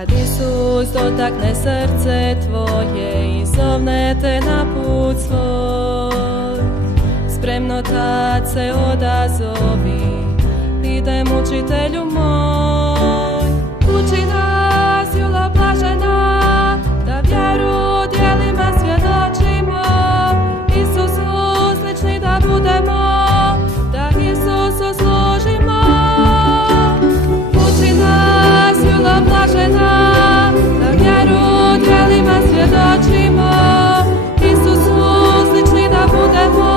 Kad Isus dotakne srce tvoje i zovne te na put svoj, spremno tad se odazovi, idem učitelju moj. Uči nas, Jula blažena, da vjeru djelima svjedočimo, Isusu slični da budemo, da Isusu služimo. Uči nas, Jula blažena, da vjeru djelima svjedočimo, Isusu slični da budemo,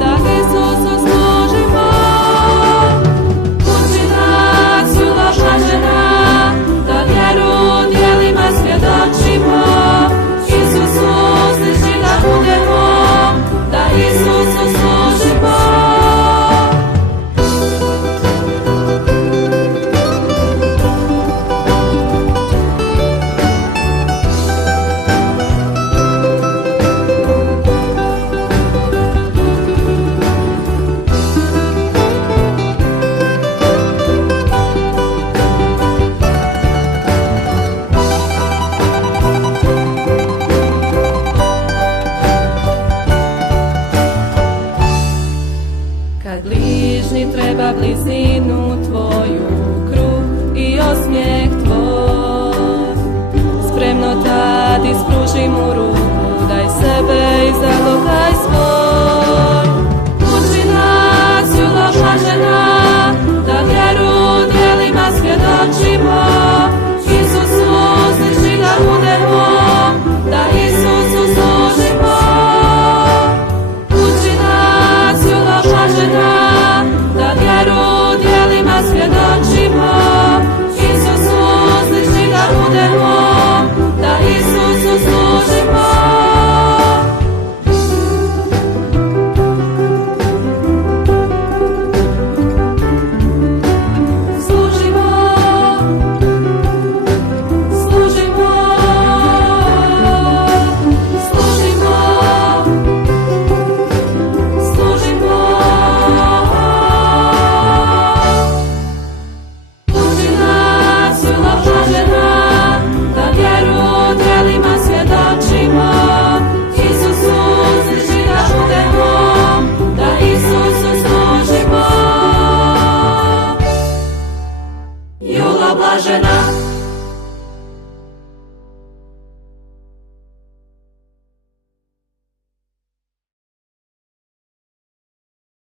da Isusu služimo. Uči nas, Jula blažena, da vjeru djelima svjedočimo, Isusu slični da budemo, da Isusu služimo. Kad bližnji treba blizinu tvoju, kruh i osmijeh tvoj, spremno tad ispruži mu ruku.